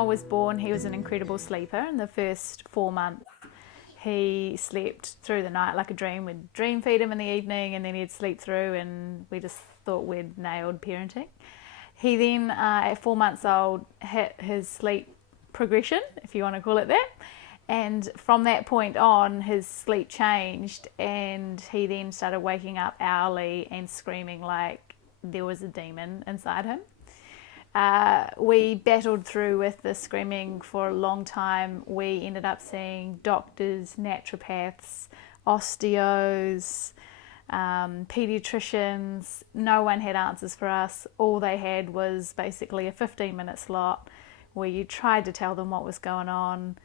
Noah was born, he was an incredible sleeper. In the first 4 months, he slept through the night like a dream. We'd dream feed him in the evening and then he'd sleep through, and we just thought we'd nailed parenting. He then, at 4 months old, hit his sleep progression, if you want to call it that. And from that point on, his sleep changed, and he then started waking up hourly and screaming like there was a demon inside him. We battled through with the screaming for a long time. We ended up seeing doctors, naturopaths, osteos, pediatricians. No one had answers for us. All they had was basically a 15-minute slot where you tried to tell them what was going on,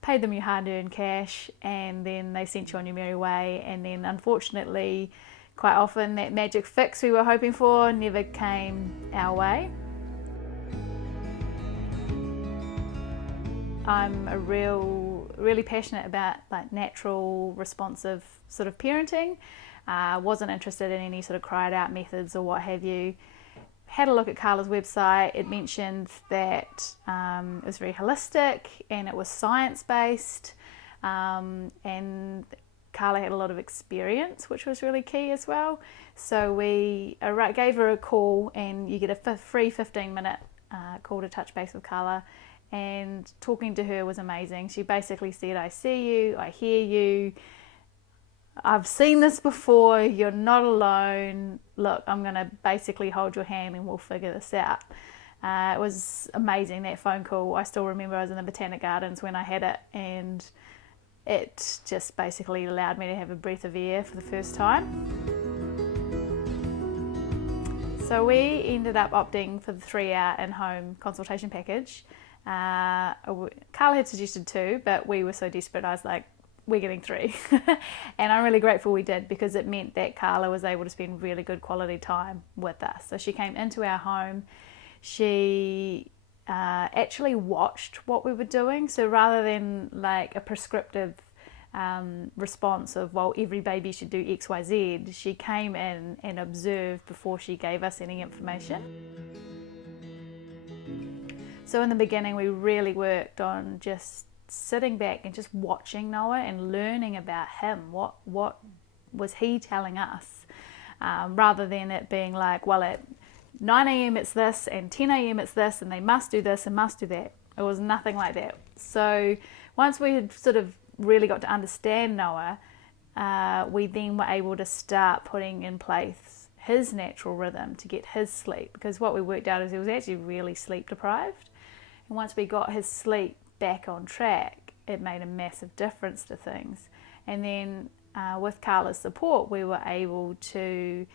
paid them your hard-earned cash, and then they sent you on your merry way. And then unfortunately, quite often that magic fix we were hoping for never came our way. I'm really passionate about like natural, responsive sort of parenting. Wasn't interested in any sort of cried out methods or what have you. Had a look at Karla's website. It mentioned that it was very holistic and it was science-based, and Karla had a lot of experience, which was really key as well. So we gave her a call, and you get a free 15-minute call to touch base with Karla, and talking to her was amazing. She basically said, I see you, I hear you, I've seen this before, you're not alone. Look, I'm going to basically hold your hand and we'll figure this out. It was amazing, that phone call. I still remember I was in the Botanic Gardens when I had it, and it just basically allowed me to have a breath of air for the first time. So we ended up opting for the 3-hour in-home consultation package. Karla had suggested 2, but we were so desperate, I was like, we're getting 3. And I'm really grateful we did, because it meant that Karla was able to spend really good quality time with us. So she came into our home, she actually watched what we were doing. So rather than like a prescriptive response of, well, every baby should do X, Y, Z, she came in and observed before she gave us any information. So in the beginning, we really worked on just sitting back and just watching Noah and learning about him. What was he telling us? Rather than it being like, well, at 9 a.m. it's this, and 10 a.m. it's this, and they must do this and must do that. It was nothing like that. So once we had sort of really got to understand Noah, we then were able to start putting in place his natural rhythm to get his sleep. Because what we worked out is he was actually really sleep deprived. And once we got his sleep back on track, it made a massive difference to things. And then with Karla's support, we were able to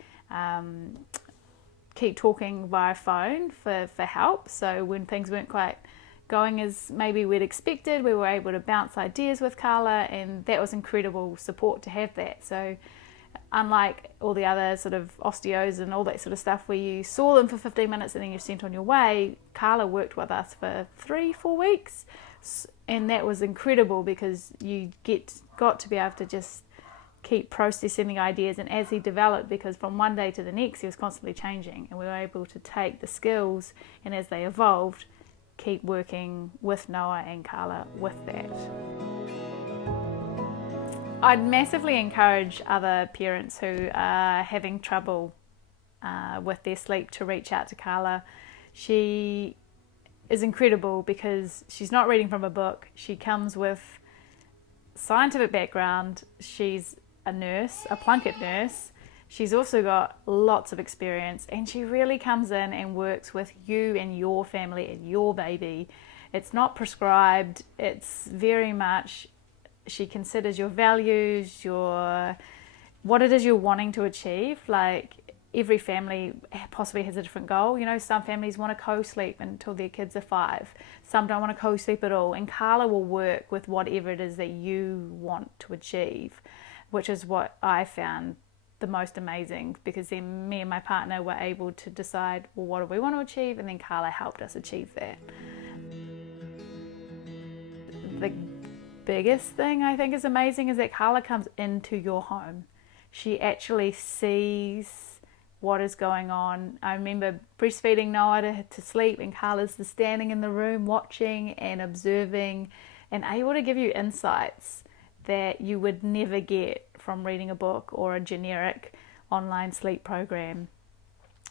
keep talking via phone for help. So when things weren't quite going as maybe we'd expected, we were able to bounce ideas with Karla, and that was incredible support to have that. So unlike all the other sort of osteos and all that sort of stuff where you saw them for 15 minutes and then you're sent on your way, Karla worked with us for 3-4 weeks. And that was incredible, because you got to be able to just keep processing the ideas. And as he developed, because from one day to the next he was constantly changing, and we were able to take the skills, and as they evolved, keep working with Noah and Karla with that. I'd massively encourage other parents who are having trouble with their sleep to reach out to Karla. She is incredible because she's not reading from a book. She comes with scientific background. She's a nurse, a Plunkett nurse. She's also got lots of experience, and she really comes in and works with you and your family and your baby. It's not prescribed. It's very much, she considers your values, what it is you're wanting to achieve. Like, every family possibly has a different goal. You know, some families want to co-sleep until their kids are 5. Some don't want to co-sleep at all. And Karla will work with whatever it is that you want to achieve, which is what I found the most amazing, because then me and my partner were able to decide, well, what do we want to achieve? And then Karla helped us achieve that. The biggest thing I think is amazing is that Karla comes into your home. She actually sees what is going on. I remember breastfeeding Noah to sleep, and Karla's just standing in the room watching and observing and able to give you insights that you would never get from reading a book or a generic online sleep program.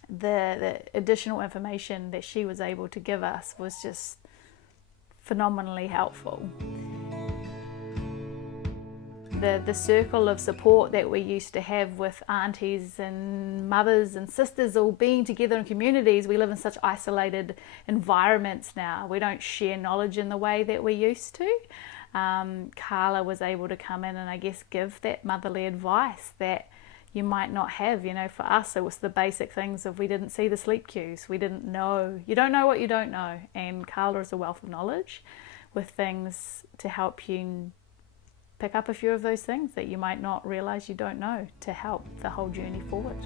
The additional information that she was able to give us was just phenomenally helpful. The circle of support that we used to have with aunties and mothers and sisters all being together in communities, we live in such isolated environments now. We don't share knowledge in the way that we used to. Karla was able to come in and I guess give that motherly advice that you might not have. For us it was the basic things of we didn't see the sleep cues, we didn't know. You don't know what you don't know, and Karla is a wealth of knowledge with things to help you pick up a few of those things that you might not realize you don't know, to help the whole journey forward.